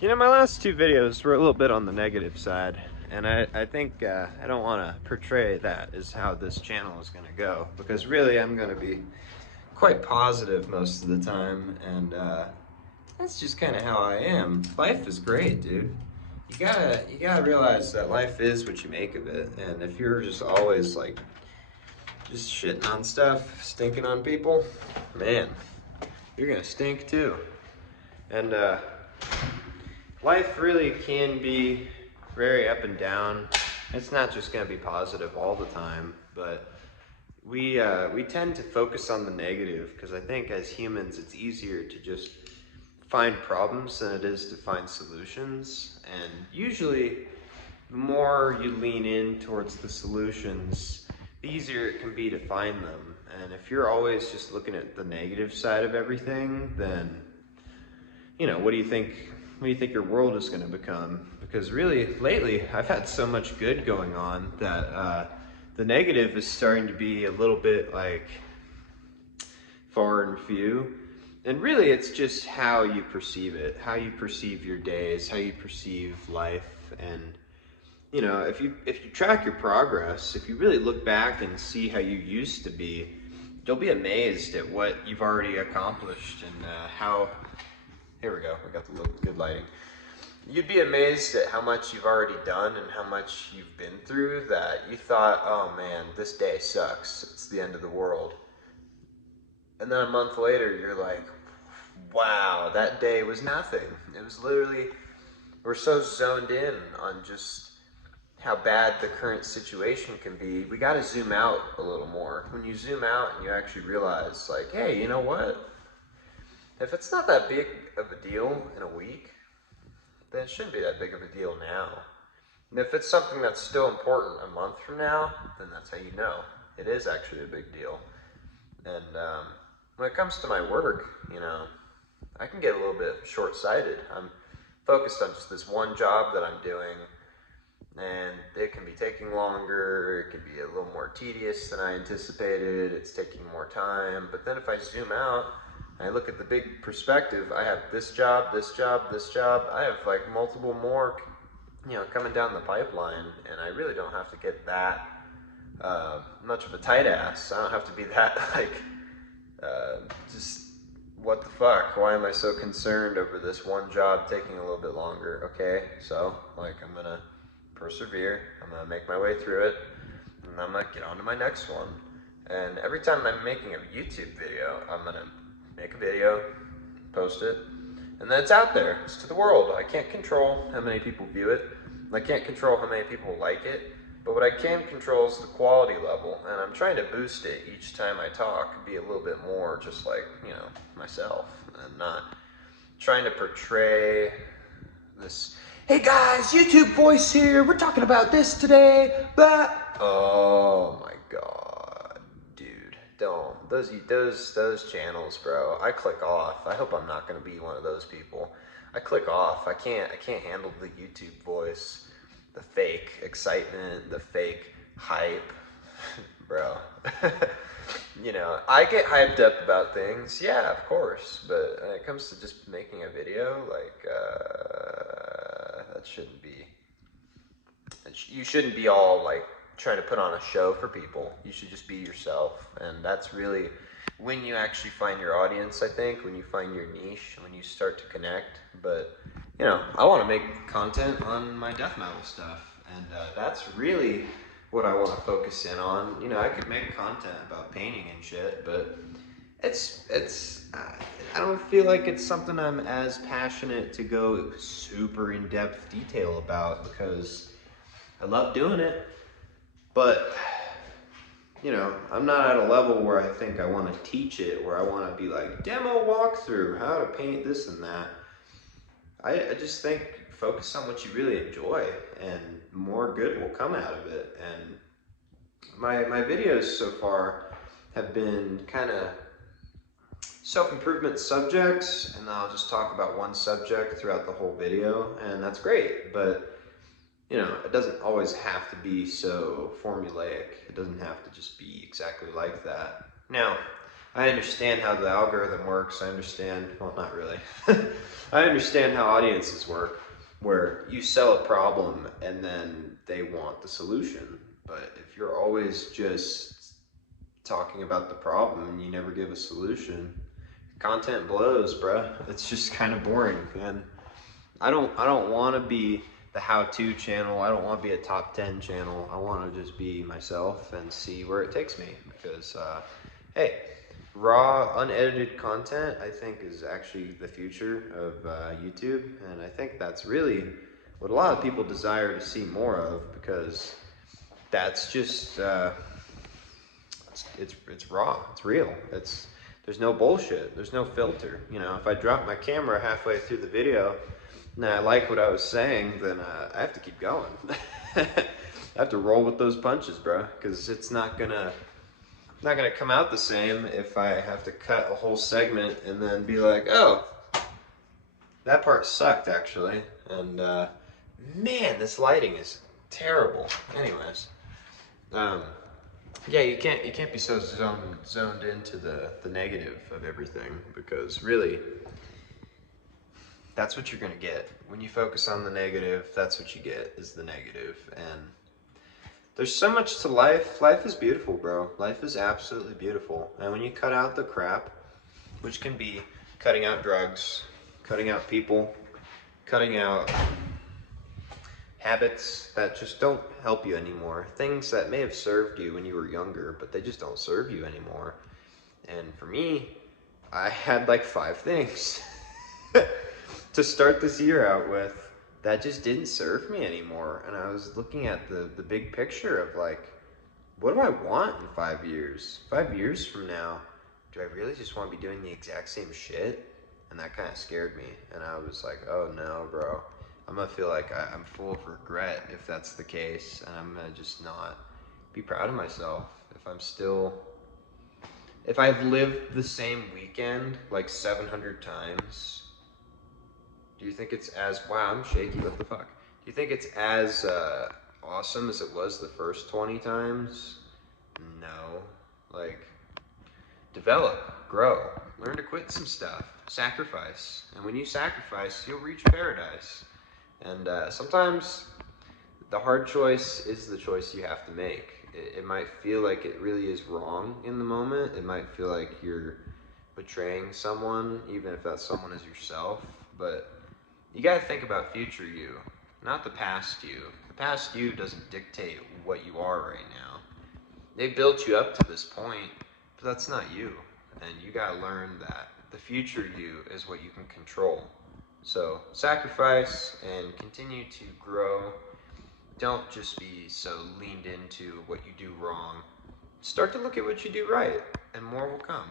You know, my last two videos were a little bit on the negative side, and I think I don't want to portray that as how this channel is going to go, because really I'm going to be quite positive most of the time, and that's just kind of how I am. Life is great, dude. You gotta realize that life is what you make of it, and if you're just always like just shitting on stuff, stinking on people, man, you're gonna stink too. And life really can be very up and down. It's not just going to be positive all the time, but we tend to focus on the negative because I think as humans it's easier to just find problems than it is to find solutions. And usually, the more you lean in towards the solutions, the easier it can be to find them. And if you're always just looking at the negative side of everything, then what do you think? What do you think your world is going to become? Because really, lately, I've had so much good going on that the negative is starting to be a little bit like far and few. And really, it's just how you perceive it, how you perceive your days, how you perceive life. And if you track your progress, if you really look back and see how you used to be, you'll be amazed at what you've already accomplished and how. Here we go, we got the good lighting. You'd be amazed at how much you've already done and how much you've been through that you thought, oh man, this day sucks, it's the end of the world. And then a month later, you're like, wow, that day was nothing. It was literally, we're so zoned in on just how bad the current situation can be. We gotta zoom out a little more. When you zoom out and you actually realize, like, hey, you know what? If it's not that big of a deal in a week, then it shouldn't be that big of a deal now. And if it's something that's still important a month from now, then that's how you know it is actually a big deal. And when it comes to my work, I can get a little bit short-sighted. I'm focused on just this one job that I'm doing, and it can be taking longer, it can be a little more tedious than I anticipated, it's taking more time. But then if I zoom out, I look at the big perspective, I have this job, this job, this job. I have like multiple more, coming down the pipeline, and I really don't have to get that much of a tight ass. I don't have to be that just what the fuck? Why am I so concerned over this one job taking a little bit longer? Okay, so I'm gonna persevere. I'm gonna make my way through it, and I'm gonna get on to my next one. And every time I'm making a YouTube video, I'm gonna make a video, post it, and then it's out there. It's to the world. I can't control how many people view it. I can't control how many people like it. But what I can control is the quality level, and I'm trying to boost it each time I talk, be a little bit more just like, myself, and not trying to portray this, hey guys, YouTube voice here, we're talking about this today, but, oh my god. Don't. Those channels, bro. I click off. I hope I'm not gonna be one of those people. I click off. I can't handle the YouTube voice, the fake excitement, the fake hype, bro. I get hyped up about things, yeah, of course. But when it comes to just making a video, that shouldn't be. You shouldn't be all like trying to put on a show for people. You should just be yourself, and that's really when you actually find your audience. I think when you find your niche, when you start to connect. But I want to make content on my death metal stuff, and that's really what I want to focus in on. I could make content about painting and shit, but I don't feel like it's something I'm as passionate to go super in-depth detail about, because I love doing it, but I'm not at a level where I think I want to teach it, where I want to be like, demo walkthrough, how to paint this and that. I just think focus on what you really enjoy, and more good will come out of it. And my videos so far have been kind of self-improvement subjects, and I'll just talk about one subject throughout the whole video, and that's great. But it doesn't always have to be so formulaic. It doesn't have to just be exactly like that. Now, I understand how the algorithm works. I understand, well, not really. I understand how audiences work, where you sell a problem and then they want the solution. But if you're always just talking about the problem and you never give a solution, content blows, bruh. It's just kind of boring. And I don't want to be the how-to channel. I don't want to be a top 10 channel. I want to just be myself and see where it takes me. Because, hey, raw, unedited content, I think, is actually the future of YouTube. And I think that's really what a lot of people desire to see more of, because that's just, it's raw, it's real. There's no bullshit, there's no filter. You know, if I drop my camera halfway through the video and I like what I was saying, then I have to keep going. I have to roll with those punches, bro, because it's not gonna come out the same if I have to cut a whole segment and then be like, oh, that part sucked actually, and man, this lighting is terrible. Anyways, yeah, you can't be so zoned into the negative of everything, because really, that's what you're gonna get when you focus on the negative. That's what you get, is the negative. And there's so much to life. Life is beautiful, bro. Life is absolutely beautiful. And when you cut out the crap, which can be cutting out drugs, cutting out people, cutting out habits that just don't help you anymore, things that may have served you when you were younger, but they just don't serve you anymore. And for me, I had like 5 things to start this year out with that just didn't serve me anymore. And I was looking at the big picture of like, what do I want in 5 years? 5 years from now, do I really just want to be doing the exact same shit? And that kind of scared me. And I was like, oh no, bro. I'm going to feel like I'm full of regret if that's the case. And I'm going to just not be proud of myself if I've lived the same weekend like 700 times. Do you think it's as, wow, I'm shaky, what the fuck? Do you think it's as awesome as it was the first 20 times? No. Like, develop, grow, learn to quit some stuff, sacrifice. And when you sacrifice, you'll reach paradise. And sometimes the hard choice is the choice you have to make. It might feel like it really is wrong in the moment. It might feel like you're betraying someone, even if that someone is yourself. But you gotta think about future you, not the past you. The past you doesn't dictate what you are right now. They built you up to this point, but that's not you. And you gotta learn that the future you is what you can control. So sacrifice and continue to grow. Don't just be so leaned into what you do wrong. Start to look at what you do right, and more will come.